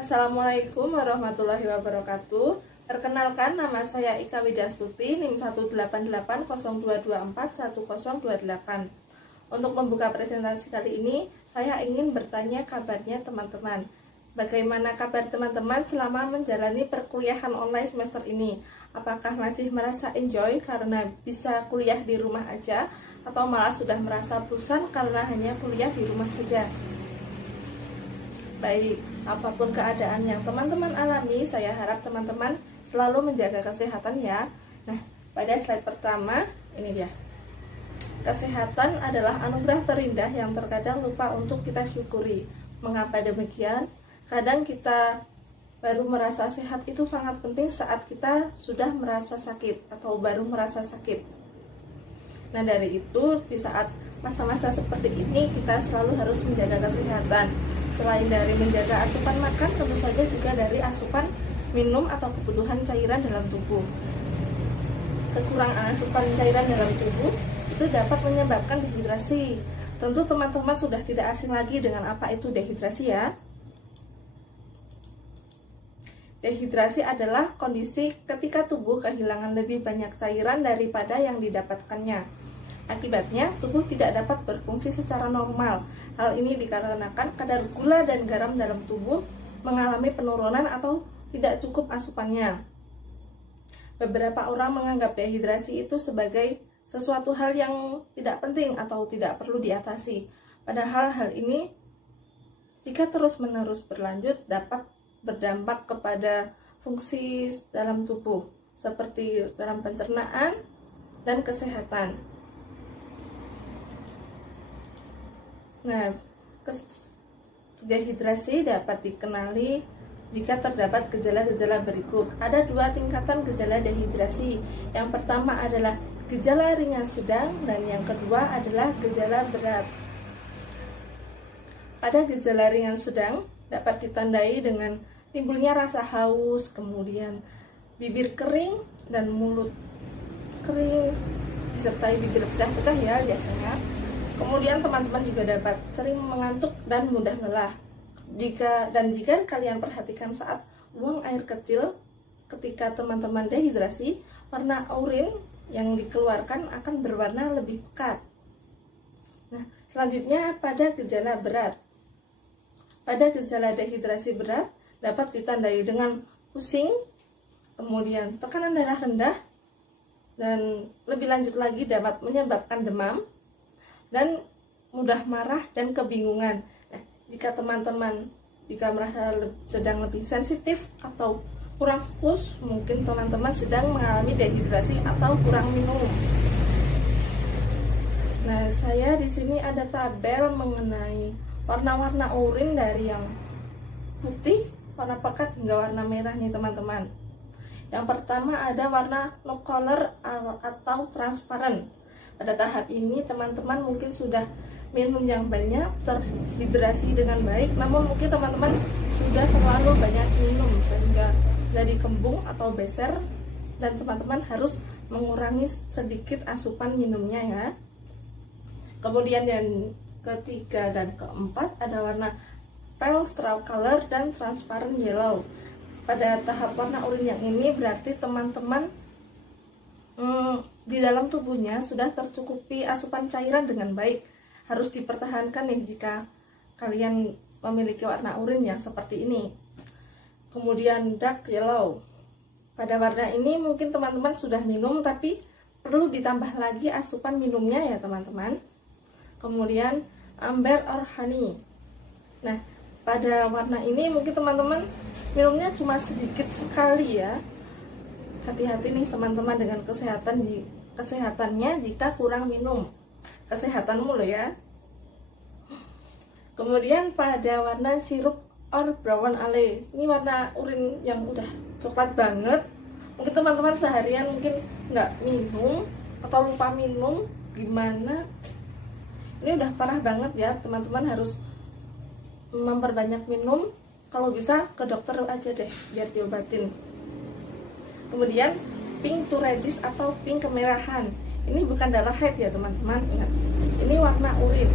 Assalamualaikum warahmatullahi wabarakatuh. Perkenalkan, nama saya Ika Widastuti, NIM 18802241028. Untuk membuka presentasi kali ini, saya ingin bertanya kabarnya teman-teman. Bagaimana kabar teman-teman selama menjalani perkuliahan online semester ini? Apakah masih merasa enjoy karena bisa kuliah di rumah aja, atau malah sudah merasa bosan karena hanya kuliah di rumah saja? Baik, apapun keadaan yang teman-teman alami, saya harap teman-teman selalu menjaga kesehatan ya. Nah, pada slide pertama, ini dia. Kesehatan adalah anugerah terindah yang terkadang lupa untuk kita syukuri. Mengapa demikian? Kadang kita baru merasa sehat itu sangat penting saat kita sudah merasa sakit atau baru merasa sakit. Nah, dari itu di saat masa-masa seperti ini kita selalu harus menjaga kesehatan. Selain dari menjaga asupan makan, tentu saja juga dari asupan minum atau kebutuhan cairan dalam tubuh. Kekurangan asupan cairan dalam tubuh itu dapat menyebabkan dehidrasi. Tentu teman-teman sudah tidak asing lagi dengan apa itu dehidrasi ya. Dehidrasi adalah kondisi ketika tubuh kehilangan lebih banyak cairan daripada yang didapatkannya. Akibatnya, tubuh tidak dapat berfungsi secara normal. Hal ini dikarenakan kadar gula dan garam dalam tubuh mengalami penurunan atau tidak cukup asupannya. Beberapa orang menganggap dehidrasi itu sebagai sesuatu hal yang tidak penting atau tidak perlu diatasi. Padahal hal ini, jika terus-menerus berlanjut, dapat berdampak kepada fungsi dalam tubuh, seperti dalam pencernaan dan kesehatan. Nah, dehidrasi dapat dikenali jika terdapat gejala-gejala berikut. Ada dua tingkatan gejala dehidrasi. Yang pertama adalah gejala ringan sedang dan yang kedua adalah gejala berat. Pada gejala ringan sedang dapat ditandai dengan timbulnya rasa haus, kemudian bibir kering dan mulut kering disertai bibir pecah-pecah ya biasanya. Kemudian teman-teman juga dapat sering mengantuk dan mudah lelah. Jika kalian perhatikan saat buang air kecil ketika teman-teman dehidrasi, warna urin yang dikeluarkan akan berwarna lebih pekat. Nah, selanjutnya pada gejala berat. Pada gejala dehidrasi berat dapat ditandai dengan pusing, kemudian tekanan darah rendah, dan lebih lanjut lagi dapat menyebabkan demam, dan mudah marah dan kebingungan. Nah, jika teman-teman merasa sedang lebih sensitif atau kurang fokus, mungkin teman-teman sedang mengalami dehidrasi atau kurang minum. Nah, saya di sini ada tabel mengenai warna-warna urin dari yang putih, warna pekat hingga warna merah nih teman-teman. Yang pertama ada warna no color atau transparan. Pada tahap ini teman-teman mungkin sudah minum yang banyak, terhidrasi dengan baik, namun mungkin teman-teman sudah terlalu banyak minum sehingga jadi kembung atau beser, dan teman-teman harus mengurangi sedikit asupan minumnya ya. Kemudian yang ketiga dan keempat ada warna pale straw color dan transparent yellow. Pada tahap warna urin yang ini berarti teman-teman di dalam tubuhnya sudah tercukupi asupan cairan dengan baik. Harus dipertahankan nih jika kalian memiliki warna urin yang seperti ini. Kemudian dark yellow. Pada warna ini mungkin teman-teman sudah minum tapi perlu ditambah lagi asupan minumnya ya teman-teman. Kemudian amber or honey. Nah, pada warna ini mungkin teman-teman minumnya cuma sedikit sekali ya. Hati-hati nih teman-teman dengan kesehatannya jika kurang minum. Kesehatanmu loh ya. Kemudian pada warna sirup or brown ale. Ini warna urin yang udah coklat banget. Mungkin teman-teman seharian mungkin nggak minum atau lupa minum, gimana? Ini udah parah banget ya, teman-teman harus memperbanyak minum. Kalau bisa ke dokter aja deh biar diobatin. Kemudian pink to reddish atau pink kemerahan. Ini bukan darah haid ya teman-teman, ingat. Ini warna urin.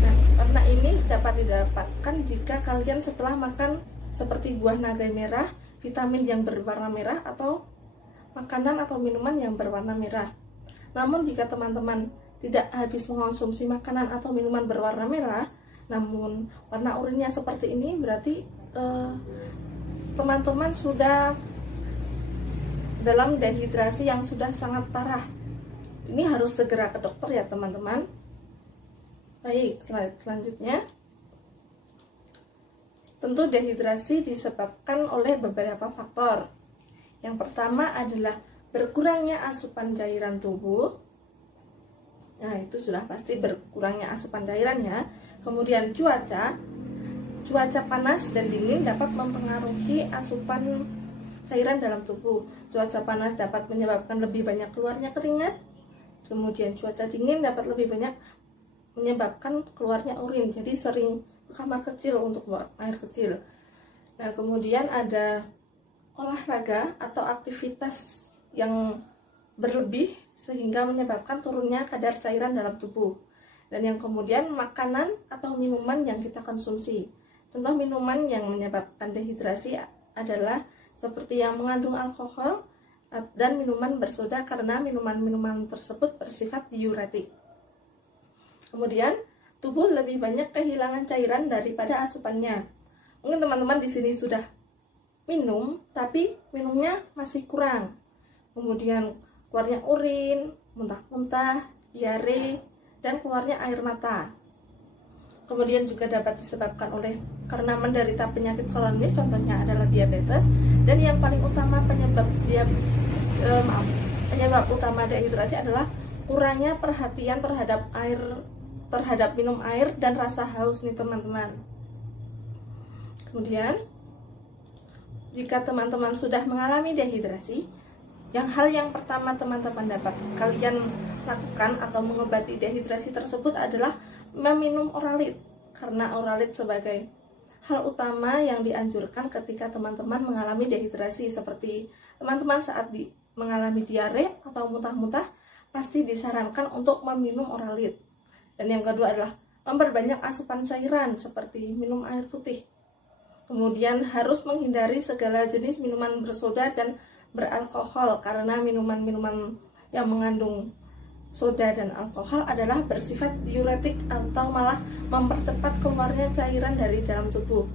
Nah, warna ini dapat didapatkan jika kalian setelah makan seperti buah naga merah, vitamin yang berwarna merah, atau makanan atau minuman yang berwarna merah. Namun jika teman-teman tidak habis mengonsumsi makanan atau minuman berwarna merah, namun warna urinnya seperti ini, berarti teman-teman sudah dalam dehidrasi yang sudah sangat parah. Ini harus segera ke dokter ya teman-teman. Baik, selanjutnya, tentu dehidrasi disebabkan oleh beberapa faktor. Yang pertama adalah berkurangnya asupan cairan tubuh. Nah, itu sudah pasti berkurangnya asupan cairan ya. Kemudian cuaca panas dan dingin dapat mempengaruhi asupan cairan dalam tubuh. Cuaca panas dapat menyebabkan lebih banyak keluarnya keringat. Kemudian cuaca dingin dapat lebih banyak menyebabkan keluarnya urin. Jadi sering ke kamar kecil untuk buang air kecil. Nah, kemudian ada olahraga atau aktivitas yang berlebih sehingga menyebabkan turunnya kadar cairan dalam tubuh. Dan yang kemudian makanan atau minuman yang kita konsumsi. Contoh minuman yang menyebabkan dehidrasi adalah seperti yang mengandung alkohol dan minuman bersoda, karena minuman-minuman tersebut bersifat diuretik. Kemudian tubuh lebih banyak kehilangan cairan daripada asupannya. Mungkin teman-teman di sini sudah minum, tapi minumnya masih kurang. Kemudian keluarnya urin, muntah-muntah, diare, dan keluarnya air mata. Kemudian juga dapat disebabkan karena menderita penyakit kronis, contohnya adalah diabetes. Dan yang paling utama penyebab utama dehidrasi adalah kurangnya perhatian terhadap minum air dan rasa haus nih teman-teman. Kemudian jika teman-teman sudah mengalami dehidrasi, hal yang pertama teman-teman dapat kalian lakukan atau mengobati dehidrasi tersebut adalah meminum oralit. Karena oralit sebagai hal utama yang dianjurkan ketika teman-teman mengalami dehidrasi, seperti teman-teman saat mengalami diare atau muntah-muntah, pasti disarankan untuk meminum oralit. Dan yang kedua adalah memperbanyak asupan cairan seperti minum air putih. Kemudian harus menghindari segala jenis minuman bersoda dan beralkohol, karena minuman-minuman yang mengandung soda dan alkohol adalah bersifat diuretik atau malah mempercepat keluarnya cairan dari dalam tubuh.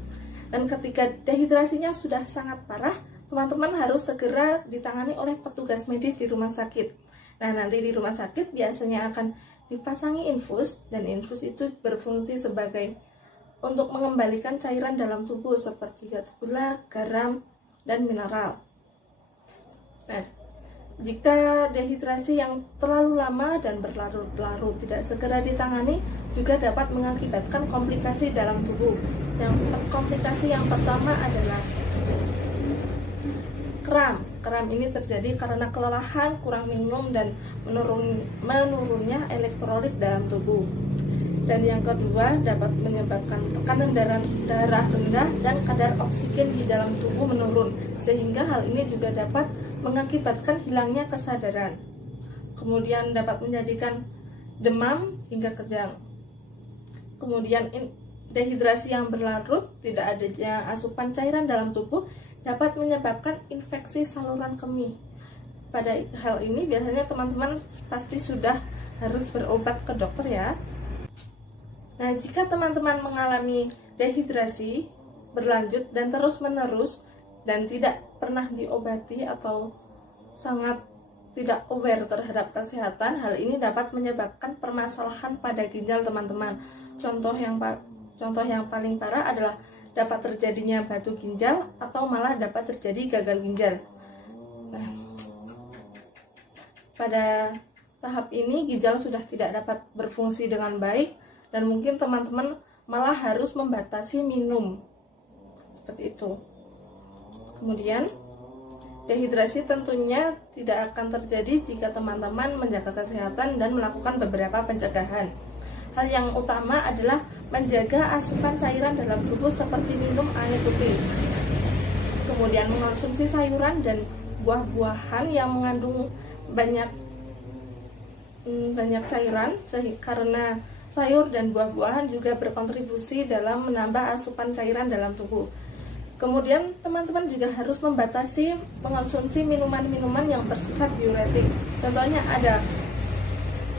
Dan ketika dehidrasinya sudah sangat parah, teman-teman harus segera ditangani oleh petugas medis di rumah sakit. Nah, nanti di rumah sakit biasanya akan dipasangi infus, dan infus itu berfungsi sebagai untuk mengembalikan cairan dalam tubuh seperti gula, garam, dan mineral. Nah, jika dehidrasi yang terlalu lama dan berlarut-larut tidak segera ditangani, juga dapat mengakibatkan komplikasi dalam tubuh. Komplikasi yang pertama adalah kram. Kram ini terjadi karena kelelahan, kurang minum, dan menurunnya elektrolit dalam tubuh. Dan yang kedua dapat menyebabkan tekanan darah rendah dan kadar oksigen di dalam tubuh menurun, sehingga hal ini juga dapat mengakibatkan hilangnya kesadaran. Kemudian dapat menjadikan demam hingga kejang. Kemudian dehidrasi yang berlarut, tidak adanya asupan cairan dalam tubuh, dapat menyebabkan infeksi saluran kemih. Pada hal ini biasanya teman-teman pasti sudah harus berobat ke dokter ya. Nah, jika teman-teman mengalami dehidrasi berlanjut dan terus-menerus dan tidak pernah diobati atau sangat tidak aware terhadap kesehatan, hal ini dapat menyebabkan permasalahan pada ginjal teman-teman. Contoh yang paling parah adalah dapat terjadinya batu ginjal atau malah dapat terjadi gagal ginjal. Nah, pada tahap ini ginjal sudah tidak dapat berfungsi dengan baik, dan mungkin teman-teman malah harus membatasi minum. Seperti itu. Kemudian, dehidrasi tentunya tidak akan terjadi jika teman-teman menjaga kesehatan dan melakukan beberapa pencegahan. Hal yang utama adalah menjaga asupan cairan dalam tubuh seperti minum air putih. Kemudian mengonsumsi sayuran dan buah-buahan yang mengandung banyak cairan, karena sayur dan buah-buahan juga berkontribusi dalam menambah asupan cairan dalam tubuh. Kemudian teman-teman juga harus membatasi mengonsumsi minuman-minuman yang bersifat diuretik. Contohnya ada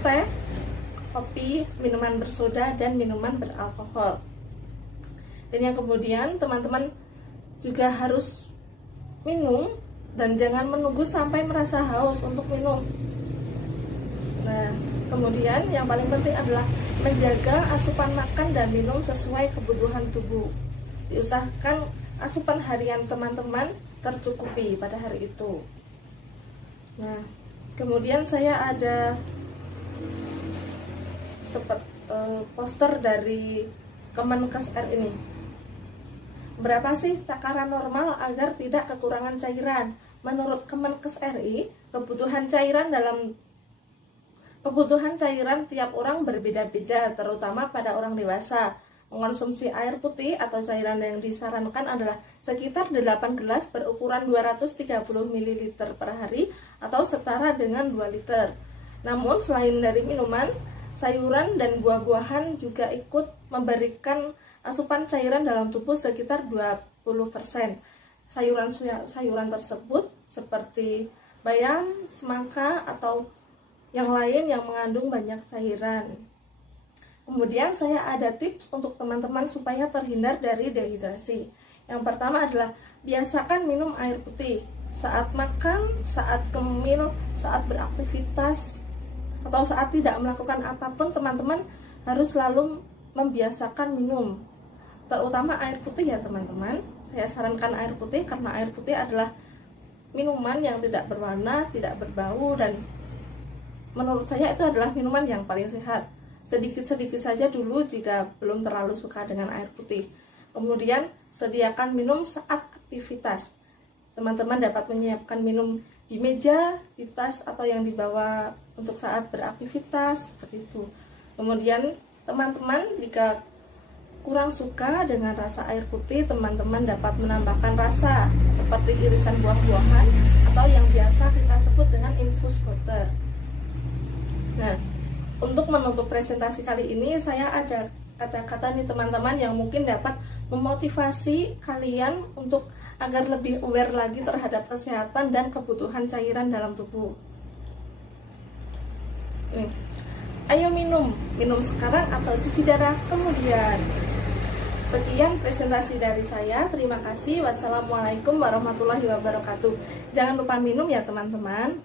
teh, kopi, minuman bersoda, dan minuman beralkohol. Dan yang kemudian teman-teman juga harus minum dan jangan menunggu sampai merasa haus untuk minum. Nah, kemudian yang paling penting adalah menjaga asupan makan dan minum sesuai kebutuhan tubuh. Diusahakan asupan harian teman-teman tercukupi pada hari itu. Nah, kemudian saya ada poster dari Kemenkes RI ini. Berapa sih takaran normal agar tidak kekurangan cairan? Menurut Kemenkes RI, kebutuhan cairan tiap orang berbeda-beda, terutama pada orang dewasa. Mengonsumsi air putih atau cairan yang disarankan adalah sekitar 8 gelas berukuran 230 ml per hari atau setara dengan 2 liter. Namun selain dari minuman, sayuran dan buah-buahan juga ikut memberikan asupan cairan dalam tubuh sekitar 20%. Sayuran tersebut seperti bayam, semangka, atau yang lain yang mengandung banyak cairan. Kemudian saya ada tips untuk teman-teman supaya terhindar dari dehidrasi. Yang pertama adalah biasakan minum air putih saat makan, saat kemil, saat beraktivitas, atau saat tidak melakukan apapun. Teman-teman harus selalu membiasakan minum, terutama air putih ya teman-teman. Saya sarankan air putih karena air putih adalah minuman yang tidak berwarna, tidak berbau, dan menurut saya itu adalah minuman yang paling sehat. Sedikit-sedikit saja dulu jika belum terlalu suka dengan air putih. Kemudian sediakan minum saat aktivitas. Teman-teman dapat menyiapkan minum di meja, di tas, atau yang dibawa untuk saat beraktivitas, seperti itu. Kemudian teman-teman jika kurang suka dengan rasa air putih, teman-teman dapat menambahkan rasa seperti irisan buah-buahan atau yang biasa kita sebut dengan infus water. Nah, untuk menutup presentasi kali ini, saya ada kata-kata nih teman-teman yang mungkin dapat memotivasi kalian untuk agar lebih aware lagi terhadap kesehatan dan kebutuhan cairan dalam tubuh. Ayo minum sekarang atau cuci darah kemudian. Sekian presentasi dari saya, terima kasih. Wassalamualaikum warahmatullahi wabarakatuh. Jangan lupa minum ya teman-teman.